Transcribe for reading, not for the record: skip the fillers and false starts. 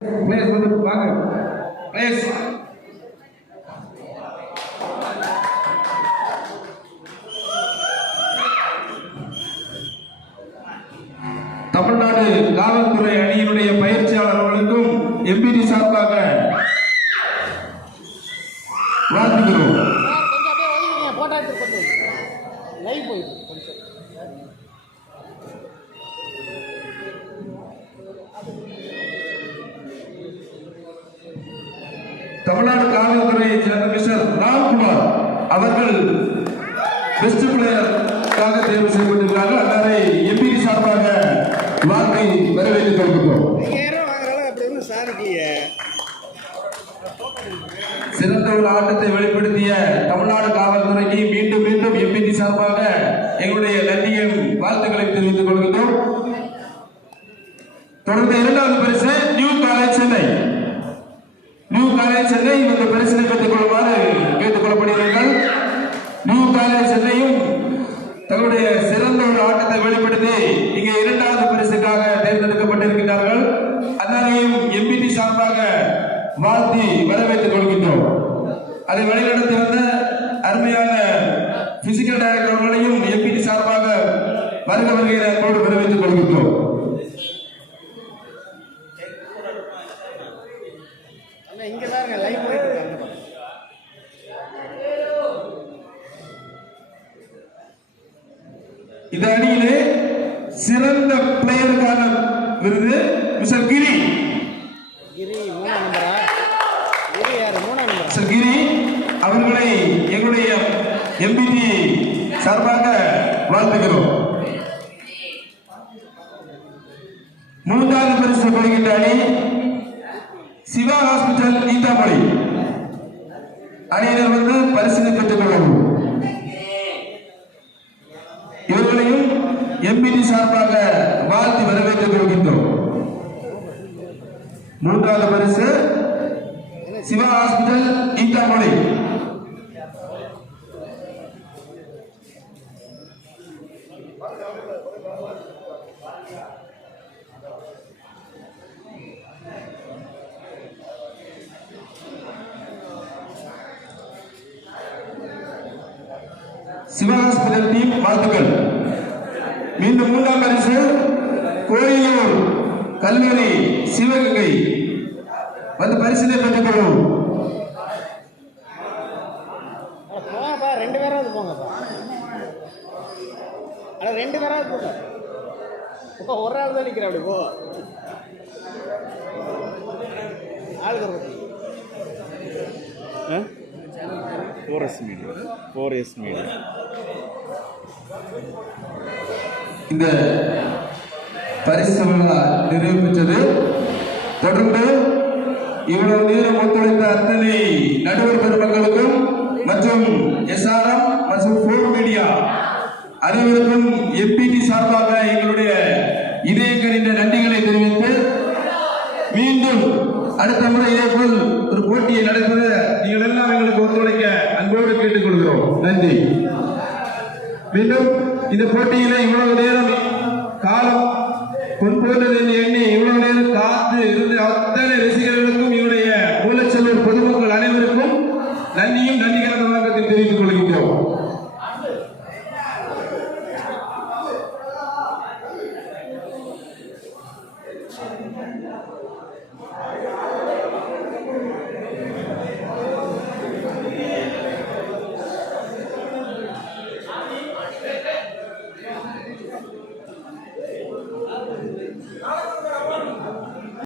Place வந்து வாங்க place. Tamil Nadu காவல்துறை அணியினுடைய பயிற்சியாளர்களுக்கும் எம்பிடி சார்பாக வாழ்த்துகிறோம். தமிழ்நாடு காவல்துறையை சேர்ந்த மிஸ்டர் ராம்குமார் அவர்கள் பெஸ்ட் பிளேயருக்காக தேர்வு செய்யப்பட்டிருக்கிறார்கள். அன்னாரை எம்பிடி சார்பாக வாழ்த்தை வரவேற்றுக் கொள்கிறோம். சிறந்த ஒரு ஆட்டத்தை வெளிப்படுத்திய தமிழ்நாடு காவல்துறைக்கு மீண்டும் மீண்டும் எம்பிடி சார்பாக எங்களுடைய நன்றியும் வாழ்த்துக்களை தெரிவித்துக் கொள்கிறோம். தொடர்ந்து இரண்டாவது பரிசு new college Chennai. New college Chennai இந்த பரிசினை பெற்றுக் கொள்ளுமாறு கேட்டுக் கொள்ளப்படுகிறார்கள். நியூ காலேஜ் சென்னையும் தங்களுடைய சிறந்த ஒரு ஆட்டத்தை வெளிப்படுத்தி இங்கே இரண்டாவது பரிசுக்காக தேர்ந்தெடுக்கப்பட்டிருக்கிறார்கள். அன்னாரையும் எம்பிடி சார்பாக வாழ்த்தி வரவேற்றுக் கொள்கின்றோம். அதை வழிநடத்தி வந்த அருமையான பிசிக்கல் டைரக்டர் அவர்களையும் எம்பிடி சார்பாக வருக வருகிறோடு வரவேற்றுக் கொள்கின்றோம். இந்த அணியிலே சிறந்த பிளேயருக்கான விருது மிஸ்டர் கிரி. கிரி அவர்களை எங்களுடைய எம்பிடி சார்பாக வாழ்த்துகிறோம். மூன்றாவது பரிசு பெறுகின்ற அணி சிவா ஹாஸ்பிட்டல் ஈத்தாமொழி அணியினர் வந்து பரிசினை பெற்றுக் கொள்ளவும் இவர்களையும் எம்பிடி சார்பாக வாழ்த்தி வரவேற்றுக் கொள்கின்றோம். மூன்றாவது பரிசு Siva hospital Eathamozhi. Siva hospital team வாழ்த்துக்கள். மீண்டும் மூன்றாம் பரிசு கோயிலூர் கல்லூரி சிவகங்கை வந்து பரிசினை பெற்றுக் கொள்வோம். ரெண்டு பேராவது போங்கப்பா. ரெண்டு பேராவது போங்க. இப்போ ஒரு ஆள் தான் நிற்கிறேன். அப்படி போ ஆளுக்கு 4S மீடியா இந்த பரிசு நிறைவு பெற்றது. தொடர்ந்து இவ்வளவு நேரம் ஒத்துழைத்த அத்தனை நடுவர் பெருமக்களுக்கும் மற்றும் SRM மற்றும் 4 மீடியா அனைவருக்கும் எம்பிடி சார்பாக எங்களுடைய இதயக்கணிந்த நன்றிகளை தெரிவித்து மீண்டும் அடுத்த முறை இதேபோல் ஒரு போட்டியை நடப்பது நீங்கள் எல்லாம் எங்களுக்கு ஒத்துழைக்க அன்போடு கேட்டுக் கொள்கிறோம். நன்றி. மீண்டும் இந்த போட்டியில இவ்வளவு நேரம் காலம் கொண்டு எண்ணி இவ்வளவு நேரம் காத்து இருந்து அத்தனை ரசிகர்களுக்கும் இவருடைய மூலச்செல்வர் பொதுமக்கள் அனைவருக்கும் நன்றியும் நன்றி கலந்த வணக்கத்தை தெரிவித்துக் கொள்கின்றோம்.